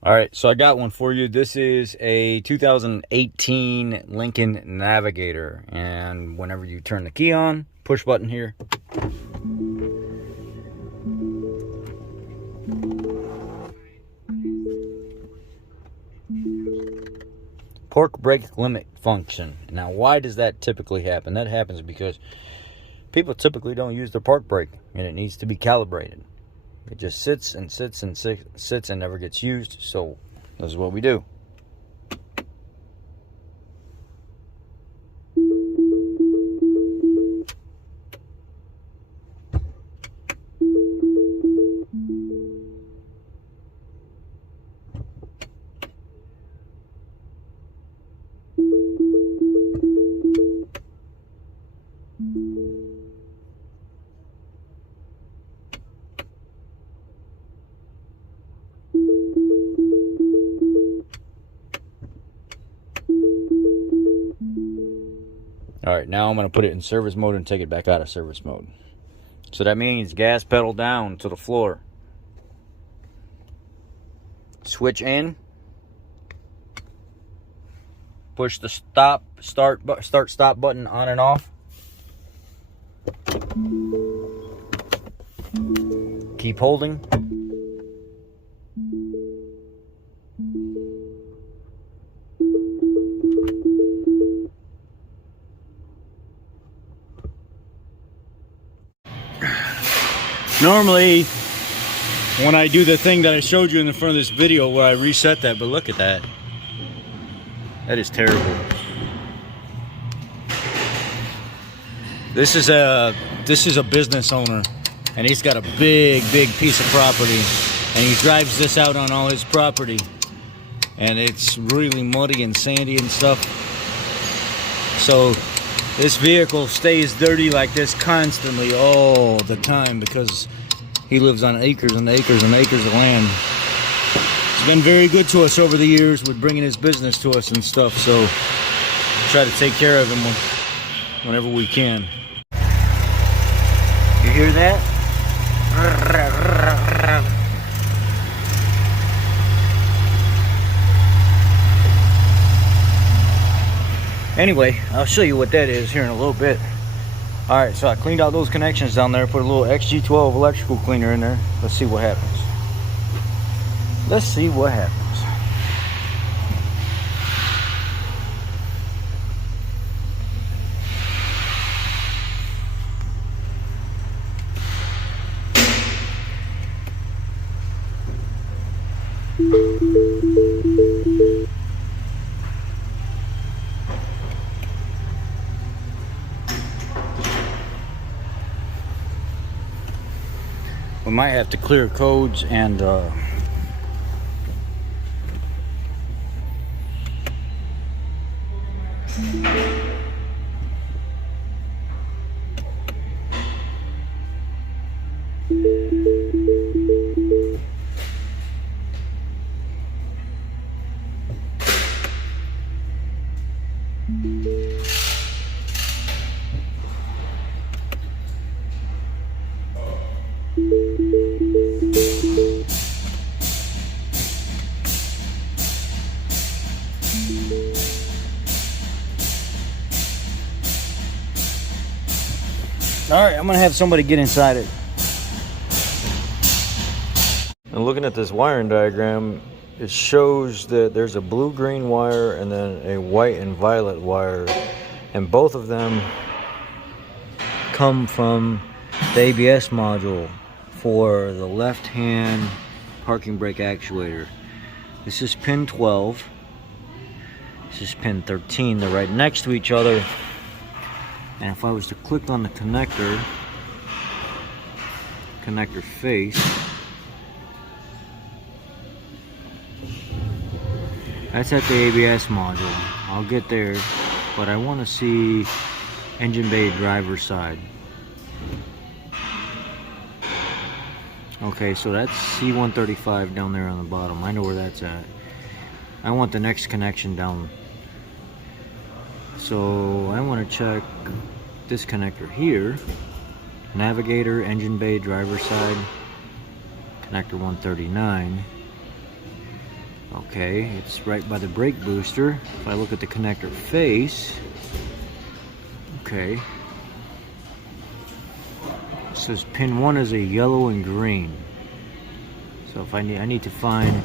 All right, so I got one for you. This is a 2018 Lincoln Navigator, and whenever you turn the key on, push button here, park brake limit function. Now, why does that typically happen? That happens because people typically don't use their park brake, and it needs to be calibrated. It just sits and sits and sits and never gets used, so this is what we do. All right, now I'm going to put it in service mode and take it back out of service mode. So that means gas pedal down to the floor. Switch in. Push the stop start stop button on and off. Keep holding. Normally, when I do the thing that I showed you in the front of this video where I reset that, but look at that. That is terrible. This is a business owner, and he's got a big piece of property, and he drives this out on all his property, and it's really muddy and sandy and stuff. So this vehicle stays dirty like this constantly all the time because he lives on acres and acres and acres of land. He's been very good to us over the years with bringing his business to us and stuff, so try to take care of him whenever we can. You hear that? Anyway, I'll show you what that is here in a little bit. Alright, so I cleaned out those connections down there, put a little XG12 electrical cleaner in there. Let's see what happens. Let's see what happens. We might have to clear codes and alright, I'm gonna have somebody get inside it. And looking at this wiring diagram, it shows that there's a blue-green wire and then a white and violet wire, and both of them come from the ABS module for the left-hand parking brake actuator. This is pin 12. This is pin 13. They're right next to each other. And if I was to click on the connector face, that's at the ABS module. I'll get there, but I want to see engine bay driver side. Okay, so that's C135 down there on the bottom. I know where that's at. I want the next connection down. So I want to check this connector here. Navigator, engine bay, driver side, connector 139. Okay, it's right by the brake booster. If I look at the connector face, okay, it says pin 1 is a yellow and green. So if I need to find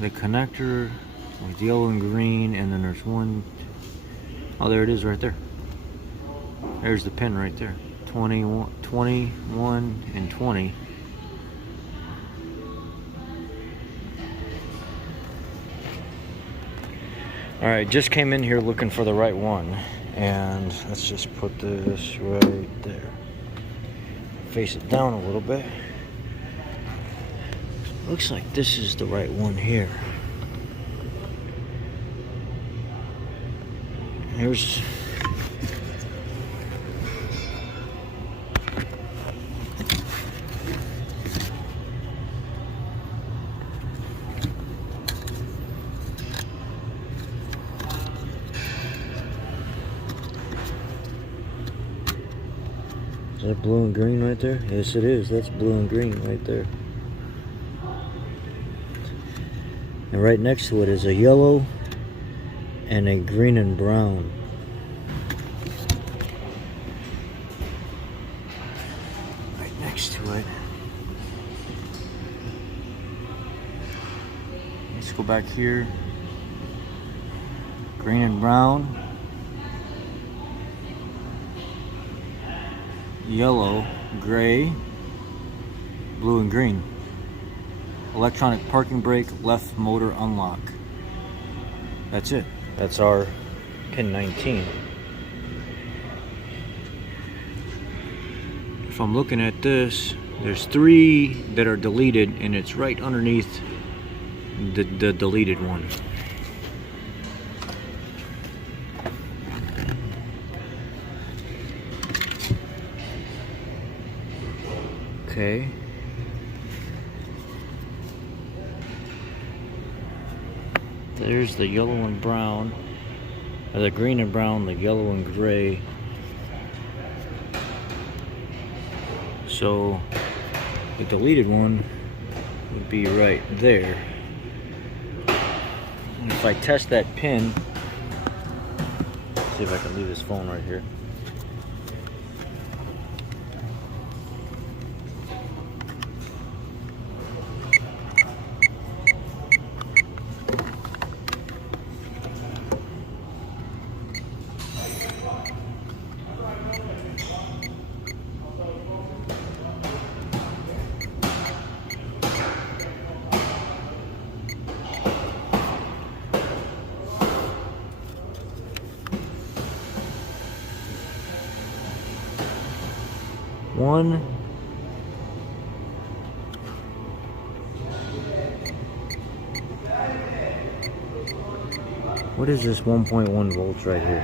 the connector with yellow and green, and then there's one. Oh, there it is right there. There's the pin right there. 21 and 20. Alright, just came in here looking for the right one, and let's just put this right there. Face it down a little bit. Looks like this is the right one here. Here's Is that blue and green right there? Yes, it is. That's blue and green right there. And right next to it is a yellow and a green and brown. Right next to it. Let's go back here. Green and brown. Yellow, gray, blue and green. Electronic parking brake, left motor unlock. That's it. That's our pin 19. If I'm looking at this, there's 3 that are deleted, and it's right underneath the deleted one. Okay. There's the yellow and brown, or the green and brown, the yellow and gray. So the deleted one would be right there. And if I test that pin, see if I can leave this phone right here. What is this 1.1 volts right here?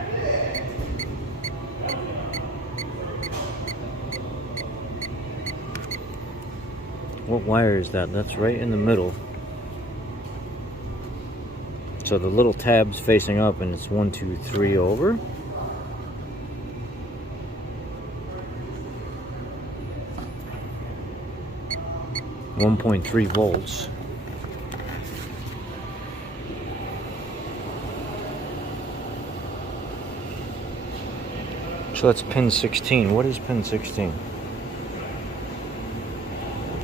What wire is that? That's right in the middle. So the little tab's facing up, and it's 1, 2, 3 over. .3 volts. So that's pin 16. What is pin 16?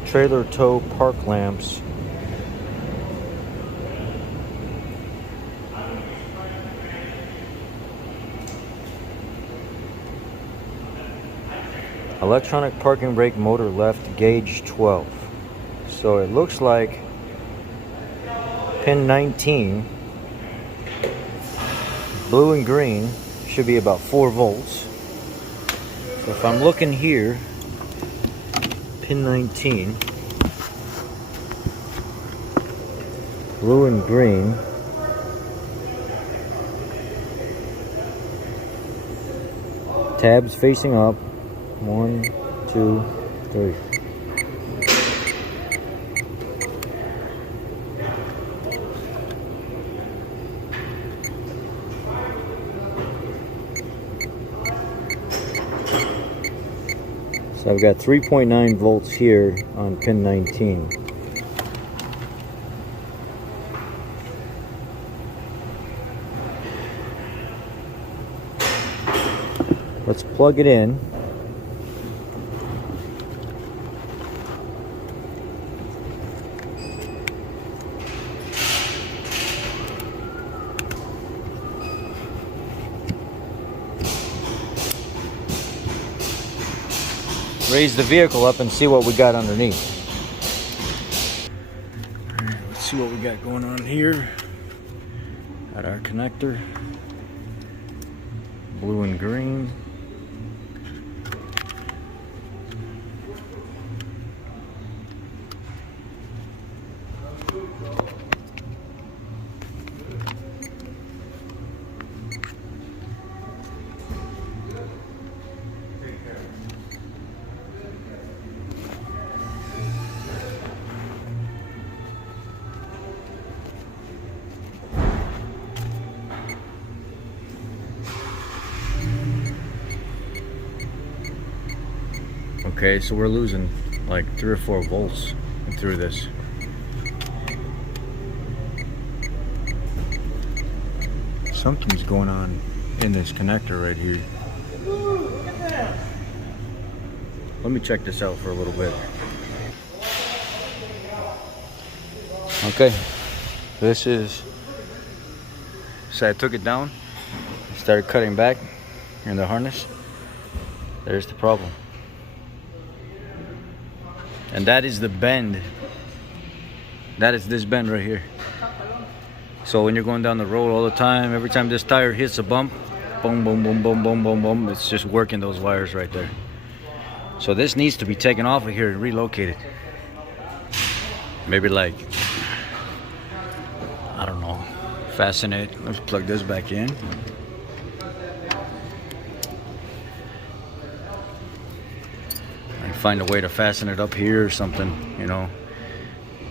Trailer tow park lamps. Electronic parking brake motor left, gauge 12. So it looks like pin 19, blue and green, should be about 4 volts. So if I'm looking here, pin 19, blue and green, tabs facing up, 1, 2, 3. So I've got 3.9 volts here on pin 19. Let's plug it in. Raise the vehicle up and see what we got underneath. All right, let's see what we got going on here. Got our connector, blue and green. Okay, so we're losing like 3 or 4 volts through this. Something's going on in this connector right here. Let me check this out for a little bit. Okay, this is, so I took it down, started cutting back in the harness. There's the problem. And that is the bend. That is this bend right here. So when you're going down the road all the time, every time this tire hits a bump, boom, boom, boom, boom, boom, boom, boom, it's just working those wires right there. So this needs to be taken off of here and relocated. Maybe like, I don't know, fasten it. Let's plug this back in. Find a way to fasten it up here or something, you know,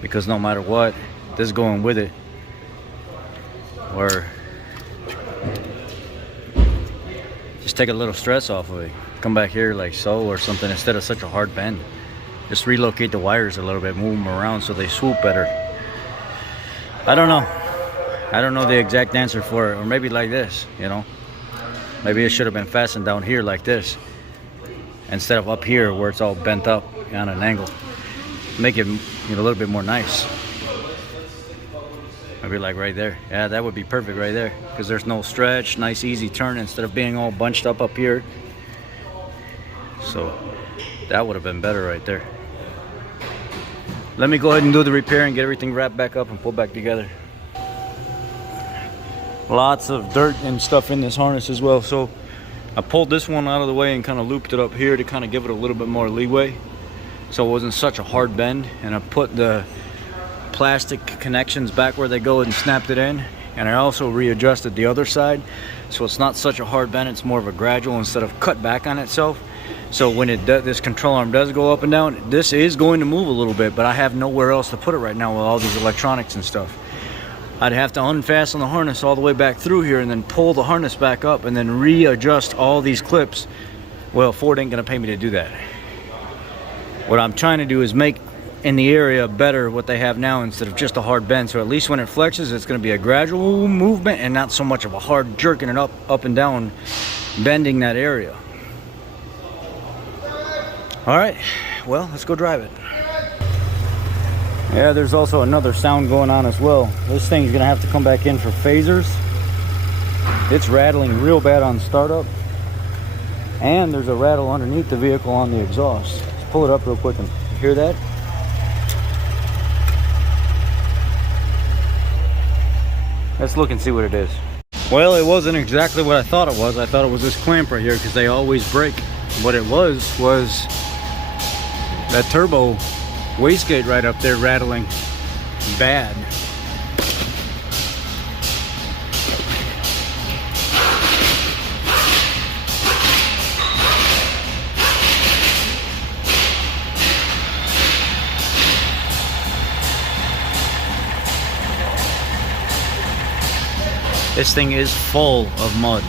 because no matter what, this is going with it. Or just take a little stress off of it, come back here like so or something, instead of such a hard bend. Just relocate the wires a little bit, move them around so they swoop better. I don't know the exact answer for it. Or maybe like this, you know, maybe it should have been fastened down here like this instead of up here where it's all bent up on an angle. Make it, you know, a little bit more nice. Maybe like right there. Yeah, that would be perfect right there, because there's no stretch, nice easy turn instead of being all bunched up here. So that would have been better right there. Let me go ahead and do the repair and get everything wrapped back up and pull back together. Lots of dirt and stuff in this harness as well. So I pulled this one out of the way and kind of looped it up here to kind of give it a little bit more leeway, so it wasn't such a hard bend. And I put the plastic connections back where they go and snapped it in. And I also readjusted the other side, so it's not such a hard bend. It's more of a gradual instead of cut back on itself. So when it does, this control arm does go up and down, this is going to move a little bit, but I have nowhere else to put it right now with all these electronics and stuff. I'd have to unfasten the harness all the way back through here and then pull the harness back up and then readjust all these clips. Well, Ford ain't gonna pay me to do that. What I'm trying to do is make in the area better what they have now instead of just a hard bend. So at least when it flexes, it's gonna be a gradual movement and not so much of a hard jerking it up and down, bending that area. All right, well, let's go drive it. Yeah, there's also another sound going on as well. This thing's gonna have to come back in for phasers. It's rattling real bad on startup. And there's a rattle underneath the vehicle on the exhaust. Let's pull it up real quick and hear that. Let's look and see what it is. Well, it wasn't exactly what I thought it was. I thought it was this clamp right here because they always break. What it was that turbo wastegate right up there rattling bad. This thing is full of mud.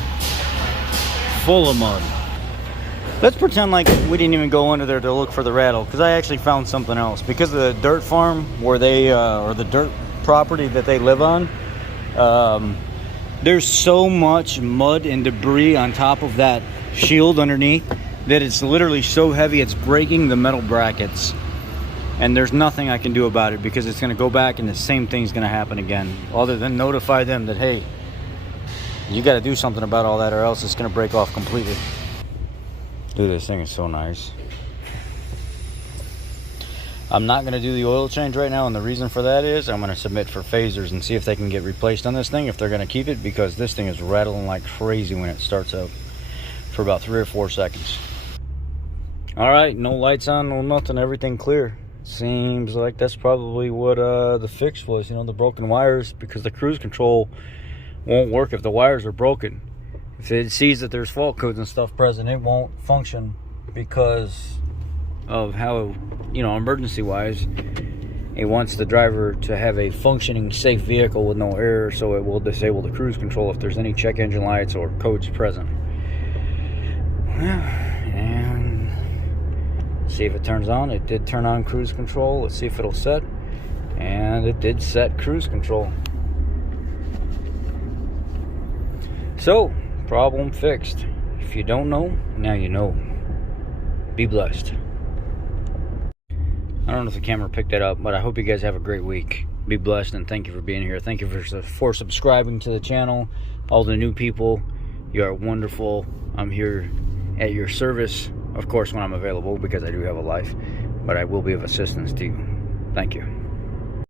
Full of mud. Let's pretend like we didn't even go under there to look for the rattle, because I actually found something else. Because of the dirt farm where they, or the dirt property that they live on, there's so much mud and debris on top of that shield underneath that it's literally so heavy it's breaking the metal brackets. And there's nothing I can do about it because it's going to go back and the same thing's going to happen again. Other than notify them that, hey, you got to do something about all that or else it's going to break off completely. Dude, this thing is so nice. I'm not going to do the oil change right now, and the reason for that is I'm going to submit for phasers and see if they can get replaced on this thing, if they're going to keep it, because this thing is rattling like crazy when it starts up for about 3 or 4 seconds. All right, no lights on, no nothing, everything clear. Seems like that's probably what the fix was, you know, the broken wires, because the cruise control won't work if the wires are broken. If it sees that there's fault codes and stuff present, it won't function because of how, you know, emergency wise, it wants the driver to have a functioning safe vehicle with no error, so it will disable the cruise control if there's any check engine lights or codes present. And see if it turns on. It did turn on cruise control. Let's see if it'll set. And it did set cruise control. So, problem fixed. If you don't know, now you know. Be blessed. I don't know if the camera picked that up, but I hope you guys have a great week. Be blessed, and thank you for being here. Thank you for subscribing to the channel. All the new people, you are wonderful. I'm here at your service, of course, when I'm available, because I do have a life, but I will be of assistance to you. Thank you.